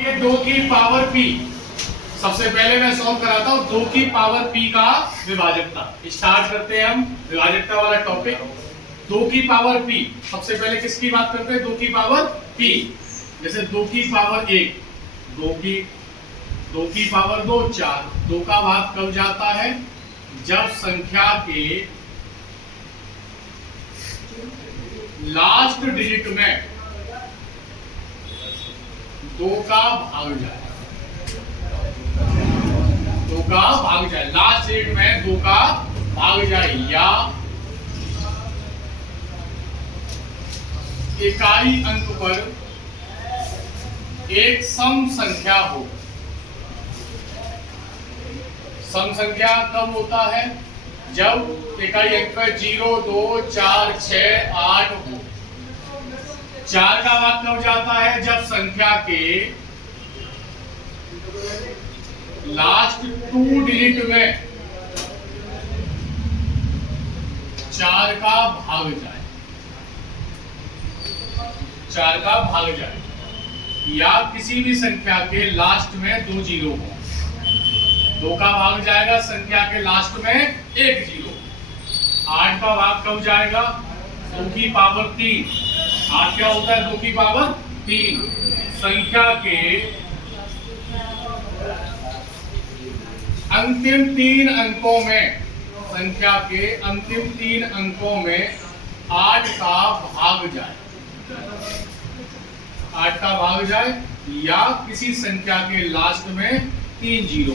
ये 2 की power p। सबसे पहले मैं सॉल्व कराता हूं 2 की पावर p का विभाजकता। स्टार्ट करते हैं हम विभाजकता वाला टॉपिक। 2 की पावर p, सबसे पहले किसकी बात करते हैं? 2 की पावर p। जैसे 2 की पावर 1, 2 की पावर 2 4। 2 का भाग कब जाता है? जब संख्या के लास्ट डिजिट में 2 का भाग जाए। 2 का भाग जाए, लास्ट डिजिट में 2 का भाग जाए, या इकाई अंक पर एक सम संख्या हो। सम संख्या कब होता है? जब इकाई अंक पर 0, 2, 4, 6, 8 हो। 4 का भाग कब जाता है? जब संख्या के लास्ट 2 डिजिट में 4 का भाग जाए। 4 का भाग जाए, या किसी भी संख्या के लास्ट में 2 जीरो हो। 2 का भाग जाएगा संख्या के लास्ट में 1 जीरो। 8 का भाग कब जाएगा? 2 की पावर 3। 8 क्या होता है? 2 की पावर 3। संख्या के अंतिम 3 अंकों में, संख्या के अंतिम 3 अंकों में 8 का भाग जाए। 8 का भाग जाए, या किसी संख्या के लास्ट में 3 जीरो।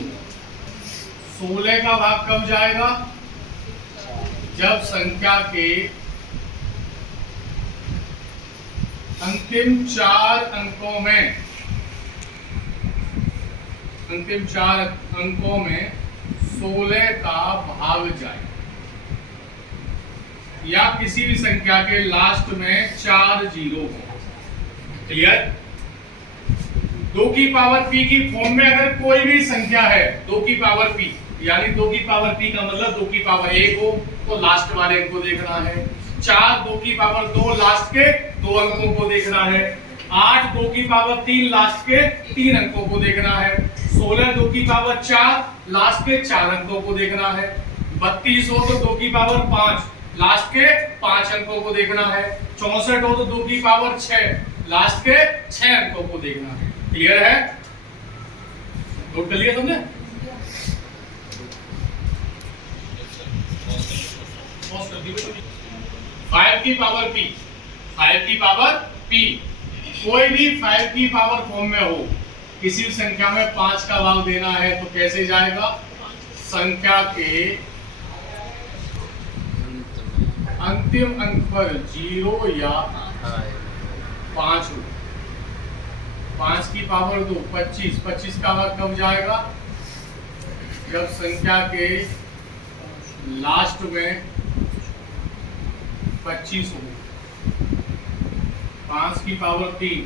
16 का भाग कब जाएगा? जब संख्या के अंतिम 4 अंकों में, अंतिम 4 अंकों में 16 का भाग जाए, या किसी भी संख्या के लास्ट में 4 जीरो हो। क्लियर? 2 की पावर p की फॉर्म में अगर कोई भी संख्या है 2 की पावर p, यानी 2 की पावर p का मतलब 2 की पावर 1 हो तो लास्ट वाले अंक को देखना है। 4 2 की पावर 2 लास्ट के 2 अंकों को देखना है। 8 2 की पावर 3 लास्ट के 3 अंकों को देखना है। 16 2 की पावर 4 लास्ट के 4 अंकों को देखना है। 32 हो तो 2 की पावर 5 लास्ट के 5 अंकों को देखना है। 64 हो तो 2 की पावर 6 लास्ट के 6 अंकों को देखना है। क्लियर है? नोट कर लिया तुमने? 5 की पावर p, 5 की पावर p, कोई भी 5 की पावर फॉर्म में हो, किसी संख्या में 5 का भाग देना है तो कैसे जाएगा? संख्या के अंतिम अंक पर 0 या 5 हो। 5 की पावर 2 25। 25 का भाग कब जाएगा? जब संख्या के लास्ट में 25 हो। 5 की पावर 3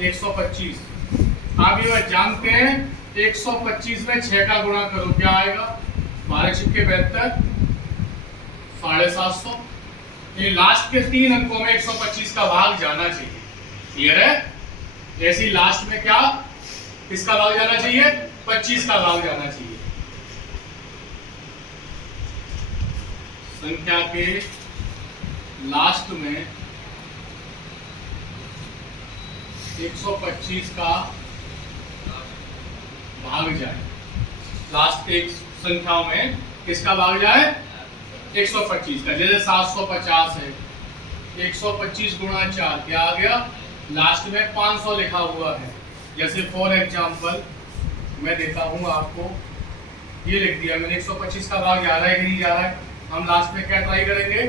125। आप ये बात जानते हैं 125 में 6 का गुणा करो, क्या आएगा? 12 छिक्के 72, 750। ये लास्ट के 3 अंकों में 125 का भाग जाना चाहिए। क्लियर है? ऐसी लास्ट में क्या किसका भाग जाना चाहिए? 25 का भाग जाना चाहिए। संख्या के लास्ट में 125 का भाग जाए। लास्ट के संख्याओं में किसका भाग जाए? 125 का। जैसे 750 है, 125 गुणा 4 क्या आ गया? लास्ट में 500 लिखा हुआ है। जैसे फॉर एग्जांपल मैं देता हूं आपको, ये लिख दिया मैंने 125 का भाग जा रहा है कि नहीं जा रहा है। हम लास्ट में क्या ट्राई करेंगे?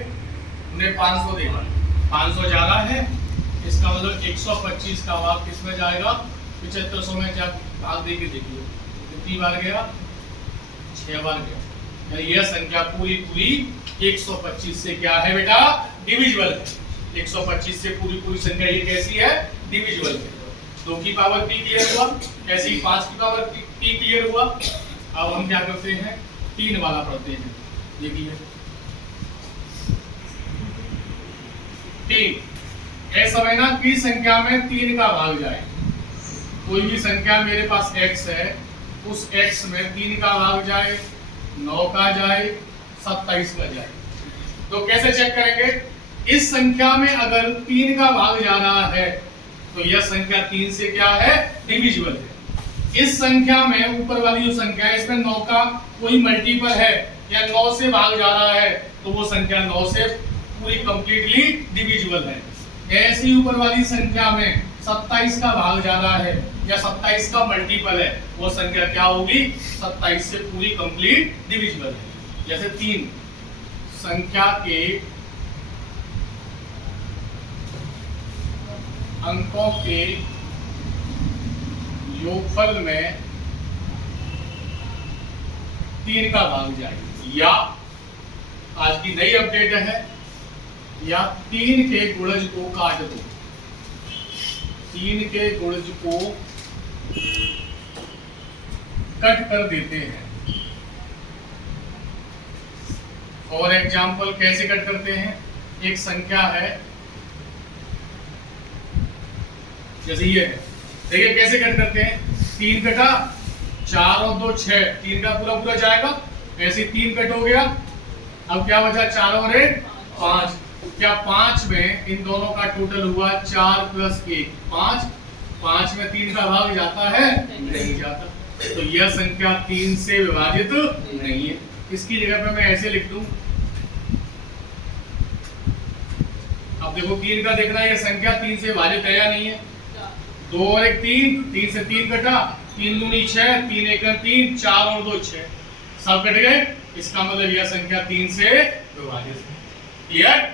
उन्हें 500 देना। 500 जा रहा है, इसका मतलब 125 का भाग किस में जाएगा? 7500 में। क्या भाग देके देखिए कितनी बार गया? 6 बार गया। यह संख्या पूरी पूरी 125 से क्या है बेटा? डिविजिबल है। 125 से पूरी संख्या ये कैसी है? डिविजिबल है। 2 की पावर p क्लियर हुआ, ऐसे ही 5 की पावर p क्लियर हुआ। अब हम क्या करते हैं? 3 वाला पढ़ते हैं। देखिए 3 ऐसा है ना कि संख्या में 3 का भाग जाए। कोई भी संख्या मेरे पास x है, उस x में 3 का भाग जाए, 9 का जाए, 27 का जाए। तो कैसे चेक करेंगे? इस संख्या में अगर 3 का भाग जा रहा है तो यह संख्या 3 से क्या है? डिविजिबल है। इस संख्या में ऊपर वाली जो संख्या है इसमें 9 का कोई मल्टीपल है या 9 से भाग जा रहा है तो वो संख्या 9 से पूरी कंप्लीटली डिविजिबल है। ऐसी ऊपर वाली संख्या में 27 का भाग जा रहा है या 27 का मल्टीपल है, वो संख्या क्या होगी? 27 से पूरी कंप्लीट डिविजिबल है। जैसे 3 संख्या के अंकों के योगफल में 3 का भाग जाए, या आज की नई अपडेट है, या 3 के गुणज को काट दो। 3 के गुणज को कट कर देते हैं। फॉर एग्जाम्पल कैसे कट करते हैं? एक संख्या है जैसे ये है, देखिए कैसे कट करते हैं। 3 कटा, 4 और 2 6, 3 का पूरा पूरा जाएगा, ऐसे 3 कट हो गया। अब क्या बचा? 4 और 1 5। क्या 5 में इन दोनों का टोटल हुआ 4 + 1 5। 5 में 3 का भाग जाता है? नहीं जाता। तो यह संख्या 3 से विभाजित नहीं है। इसकी जगह पे मैं ऐसे लिख दूं, अब देखो 3 का देखना है यह संख्या 3 से विभाजित है या नहीं है। 2 और 1 3, 3 से 3 कटा, 3 दूनी 6, 3 1 3, 4 और 2 6, सब कट गए। इसका मतलब यह संख्या 3 से विभाजित है। क्लियर?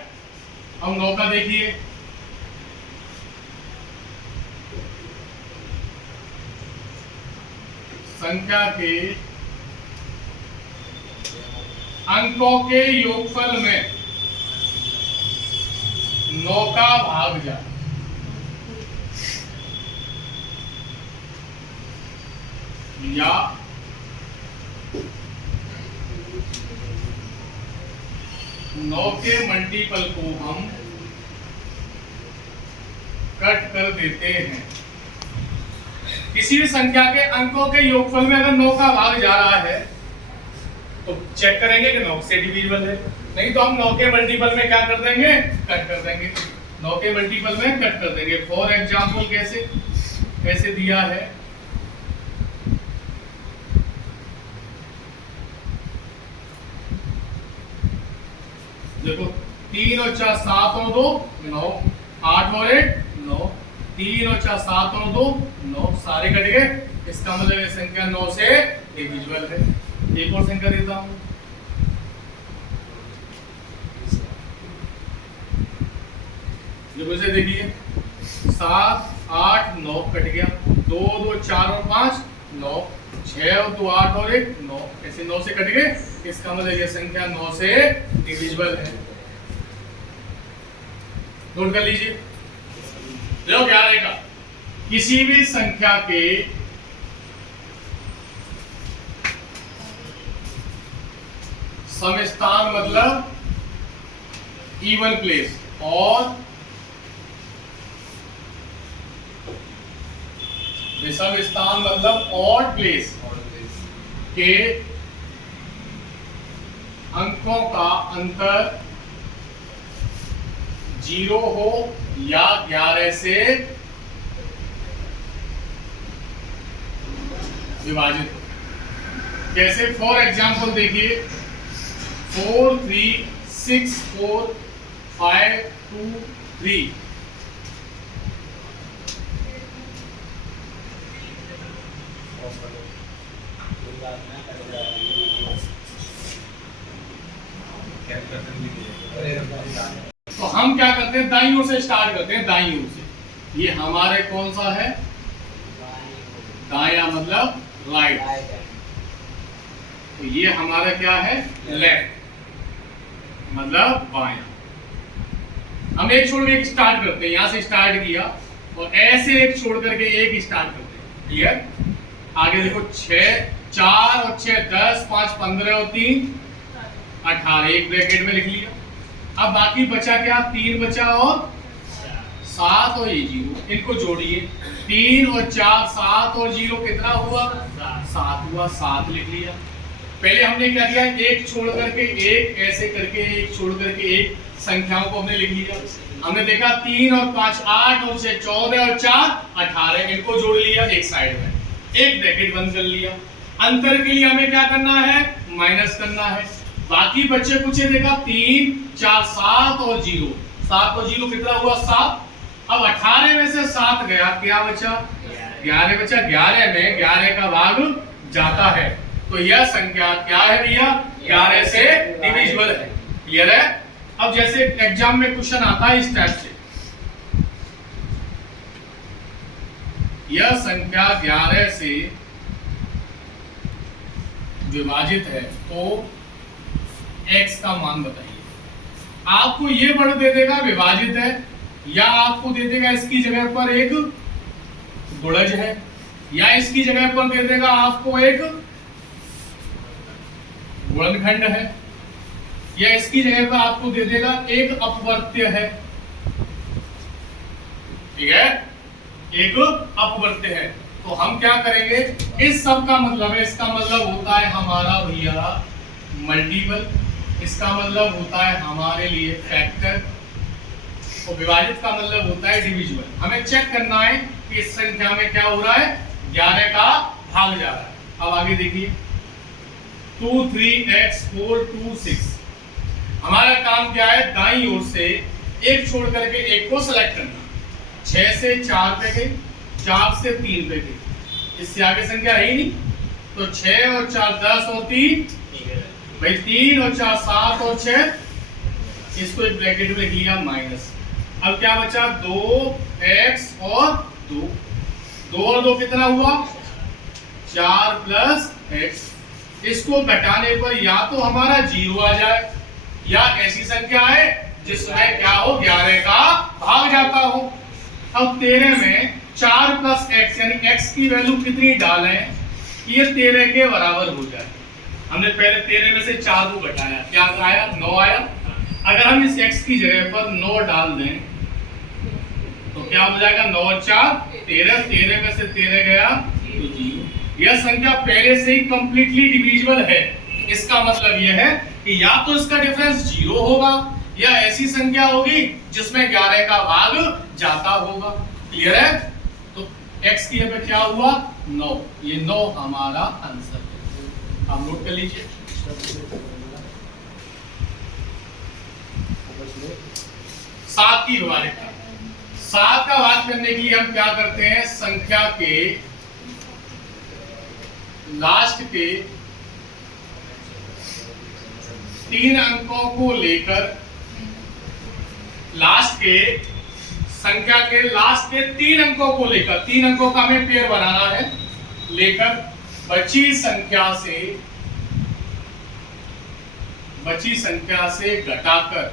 अब 9 का देखिए, संख्या के अंकों के योगफल में 9 का भाग जाए, या 9 के मल्टीपल को हम कट कर देते हैं। किसी भी संख्या के अंकों के योगफल में अगर 9 का भाग जा रहा है तो चेक करेंगे कि 9 से डिविजिबल है, नहीं तो हम 9 के मल्टीपल में क्या कर देंगे? कट कर देंगे। 9 के मल्टीपल में कट कर देंगे। फॉर एग्जाम्पल कैसे दिया है? देखो 3 और 4 7 और 2 9, 8 और 1 9, 3 और 4 7 और 2 9, सारे कट गए। इसका मतलब ये संख्या 9 से डिविजिबल है। एक और संख्या देता हूं, इसे देखिए 7 8 9 कट गया, 2 2 4 और 5 9, 6 और 2 8 और 1 9, ऐसे 9 से कट गए। इसका मतलब ये संख्या 9 से डिविजिबल है। नोट कर लीजिए। देखो क्या रहेगा? किसी भी संख्या के समस्थान मतलब इवन प्लेस और विषम स्थान मतलब ऑड प्लेस के अंकों का अंतर 0 हो या 11 से विभाजित हो। कैसे? फॉर एग्जाम्पल देखिए 4 3 6 4 5 2 3। तो हम क्या करते हैं? दाईं ओर से स्टार्ट करते हैं, दाईं ओर से। ये हमारे कौन सा है? दाया मतलब राइट। तो ये हमारा क्या है? लेफ्ट मतलब बायां। हम एक छोड़ के एक स्टार्ट करते हैं, यहां से स्टार्ट किया और ऐसे एक छोड़ करके एक स्टार्ट करते हैं। क्लियर? आगे देखो 6 4 और 6 10 5 15 और 3 18, एक ब्रैकेट में लिख लिया। अब बाकी बचा क्या? 3 बचा और 7 और ये 0, इनको जोड़िए। 3 और 4 7 और 0 कितना हुआ 7 हुआ, 7 लिख लिया। पहले हमने क्या किया, एक छोड़ करके एक, ऐसे करके एक छोड़ करके एक संख्याओं को हमने लिख लिया। हमने देखा 3 और 5 8 और 6 14 और 4 18, इनको जोड़ लिया एक साइड में, एक ब्रैकेट बंद कर लिया। अंतर के लिए हमें क्या करना है, माइनस करना है। बाकी बच्चे कुछ देखा 3 4 7 और 0, 7 और 0 कितना हुआ 7। अब 18 में से 7 गया, क्या बचा 11 बचा। 11 में 11 का भाग जाता है, तो यह संख्या क्या है भैया 11 से डिविजिबल है। क्लियर है। अब जैसे एग्जाम में क्वेश्चन आता है इस टाइप से, यह संख्या 11 से विभाजित है तो x का मान बताइए। आपको ये वर्ड दे देगा विभाजित है, या आपको दे देगा इसकी जगह पर एक गुणज है, या इसकी जगह पर दे देगा आपको एक गुणनखंड है, या इसकी जगह पर आपको दे देगा एक अपवर्त्य है। ठीक है, एक अपवर्त्य है। तो हम क्या करेंगे, इस सब का मतलब है, इसका मतलब होता है हमारा भैया मल्टीपल, इसका मतलब होता है हमारे लिए फैक्टर, और विभाजित का मतलब होता है डिविजिबल। हमें चेक करना है कि इस संख्या में क्या हो रहा है, 11 का भाग जा रहा है। अब आगे देखिए 2 3 x 4 2 6। हमारा काम क्या है, दाईं ओर से एक छोड़ करके एक को सेलेक्ट करना। 6 से 4 पे गए, 4 से 3 पे गए, इससे आगे संख्या है ही नहीं, तो 6 और 4 10 और 3 भाई 3 और 4 7 और 6, इसको एक ब्रैकेट में लिख लिया माइनस। अब क्या बचा 2x और 2, 2 और 2 कितना हुआ 4 प्लस x। इसको घटाने पर या तो हमारा 0 आ जाए, या ऐसी संख्या है जिसमें क्या हो 11 का भाग जाता हो। अब 13 में 4 प्लस x यानी x की वैल्यू कितनी डालें कि ये 13 के बराबर हो जाए। हमने पहले 13 में से 4 को घटाया, क्या आया 9 आया। अगर हम इस x की जगह पर 9 डाल दें तो क्या हो जाएगा 9 और 4 13, 13 में से 13 गया तो 0। यह संख्या पहले से ही कंप्लीटली डिविजिबल है। इसका मतलब यह है कि या तो इसका डिफरेंस 0 होगा, या ऐसी संख्या होगी जिसमें 11 का भाग जाता होगा। क्लियर है। तो x की जगह क्या हुआ 9, ये 9 हमारा आंसर है। आप नोट कर लीजिए। 7 की विभाज्यता, 7 का भाग करने के लिए हम क्या करते हैं, संख्या के लास्ट के 3 अंकों को लेकर, लास्ट के संख्या के लास्ट के 3 अंकों को लेकर, 3 अंकों का हमें पेयर बनाना है, लेकर बची संख्या से घटाकर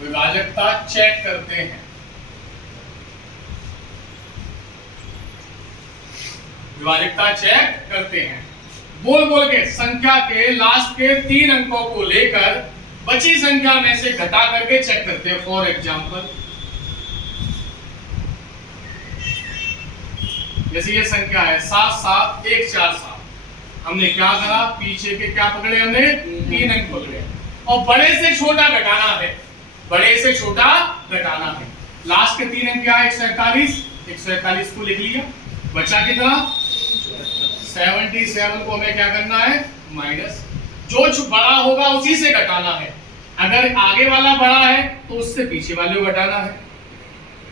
विभाजकता चेक करते हैं। विभाजकता चेक करते हैं बोल बोल के, संख्या के लास्ट के 3 अंकों को लेकर बची संख्या में से घटा करके चेक करते हैं। फॉर एग्जाम्पल जैसे ये संख्या है 7 7 1 4 7, हमने क्या करा, पीछे के क्या पकड़े, हमने 3 अंक पकड़े, और बड़े से छोटा घटाना है, बड़े से छोटा घटाना है। लास्ट के 3 अंक क्या है 141, 141 को लिख लिया, बचा कितना 77 को हमें क्या करना है माइनस, जो बड़ा होगा उसी से घटाना है। अगर आगे वाला बड़ा है तो उससे पीछे वाले को घटाना है,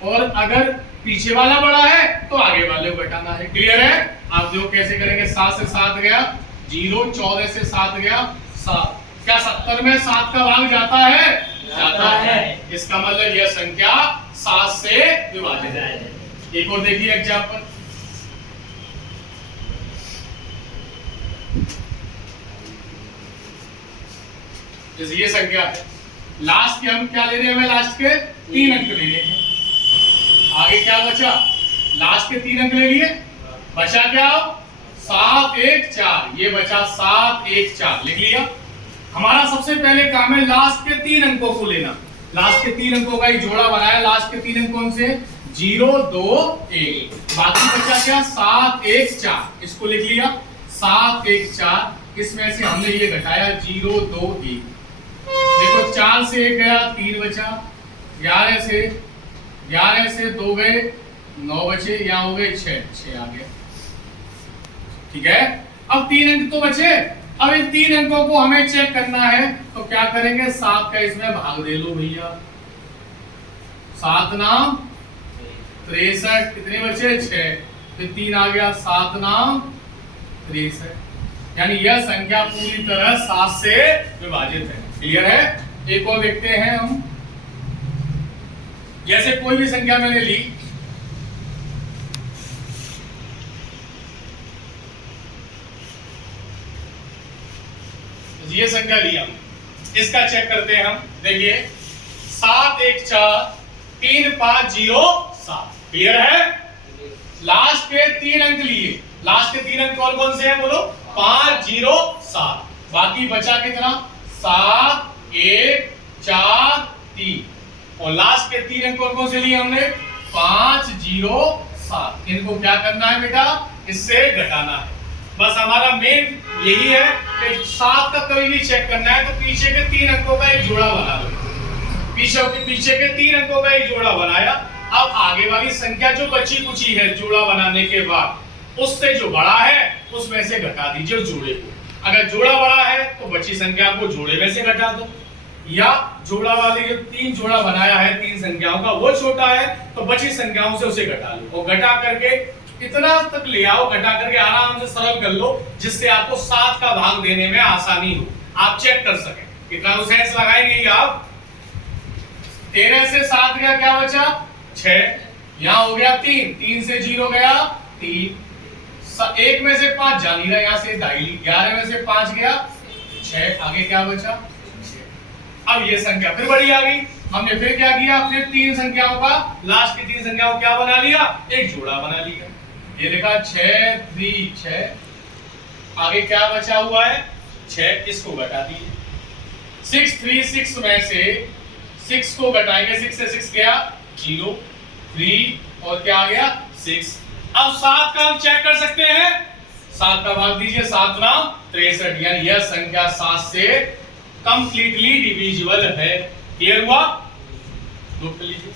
और अगर पीछे वाला बड़ा है तो आगे वाले को घटाना है। क्लियर है। आप देखो कैसे करेंगे, 7 से 7 गया 0, 14 से 7 गया 7, क्या 70 में 7 का भाग जाता है, जाता है। इसका मतलब यह संख्या 7 से विभाजित है। एक और देखिए एग्जांपल, जैसे ये संख्या है, लास्ट के हम क्या ले रहे हैं, हमें लास्ट के 3 अंक लेने हैं। आगे क्या बचा, लास्ट के 3 अंक ले लिए, बचा क्या 7 1 4, ये बचा 7 1 4 लिख लिया। हमारा सबसे पहले काम है लास्ट के 3 अंकों को लेना। लास्ट के 3 अंकों का एक जोड़ा बनाया। लास्ट के 3 अंक कौन से? 0 2 1। बाकी बचा क्या? 7 1 4। इसको लिख लिया 7 1 4। इसमें से हमने ये घटाया 0 2 1। देखो 4 से 1 गया 3 बचा, 11 से 2 गए 9 बचे, यहाँ हो गए 6 आ गया। ठीक है, अब 3 अंक तो बचे। अब इन 3 अंकों को हमें चेक करना है, तो क्या करेंगे? 7 का इसमें भाग दे लो भैया। 7 नाम 63। कितने बचे? 6। फिर 3 आ गया, 7 नाम 63। यानी यह संख्या पूरी तरह 7 से विभाजित है। क्लियर है? एक और देखते हैं हम। जैसे कोई भी संख्या मैंने ली, ये संख्या लिया, इसका चेक करते हैं हम। देखिए 7 1 4 3 5 0 7। क्लियर है? लास्ट के 3 अंक लिए। लास्ट के 3 अंक कौन कौन से हैं बोलो? 5 0 7। बाकी बचा कितना? 7 1 4 3। और लास्ट के 3 अंक कौन कौन से लिए हमने? 5 0 7। इनको क्या करना है बेटा? इससे घटाना है। बस हमारा मेन यही है कि 7 का कभी भी चेक करना है तो पीछे के 3 अंकों का एक जोड़ा बना लो। पीछे के 3 अंकों का एक जोड़ा बनाया। अब आगे वाली संख्या जो बची कुची है जोड़ा बनाने के बाद, उससे जो बड़ा है उसमें से घटा दीजिए जोड़े को। अगर जोड़ा बड़ा है तो बची संख्या को जोड़े में से घटा दो, या जोड़ा वाली जो 3 जोड़ा बनाया है 3 संख्याओं का वो छोटा है तो बची संख्याओं से उसे घटा लो। और घटा करके इतना तक ले आओ, घटा करके आराम से सरल कर लो, जिससे आपको 7 का भाग देने में आसानी हो, आप चेक कर सकें। कितना सेंस लगाएंगे आप? 13 से 7 गया, क्या बचा? 6। यहाँ हो गया 3, 3 से 0 गया 3, 1 में से 5 जा नहीं रहा, यहाँ से 2.5, 11 में से 5 गया 6, आगे क्या बचा? 6। अब ये संख्या फिर बड़ी आ गई। हमने फिर क्या किया? फिर 3 संख्याओं का, लास्ट की 3 संख्याओं क्या बना लिया? एक जोड़ा बना लिया। ये देखा 6 3 6। आगे क्या बचा हुआ है? 6। इसको घटा दिए। 6 3 6 में से 6 को घटाएंगे, 6 से 6 गया 0 3 और क्या आ गया? 6। अब 7 का हम चेक कर सकते हैं। 7 का भाग दीजिए, 7 नाम 63। यानी यह संख्या 7 से कंप्लीटली डिविजिबल है। क्लियर हुआ? नोट कर लीजिए।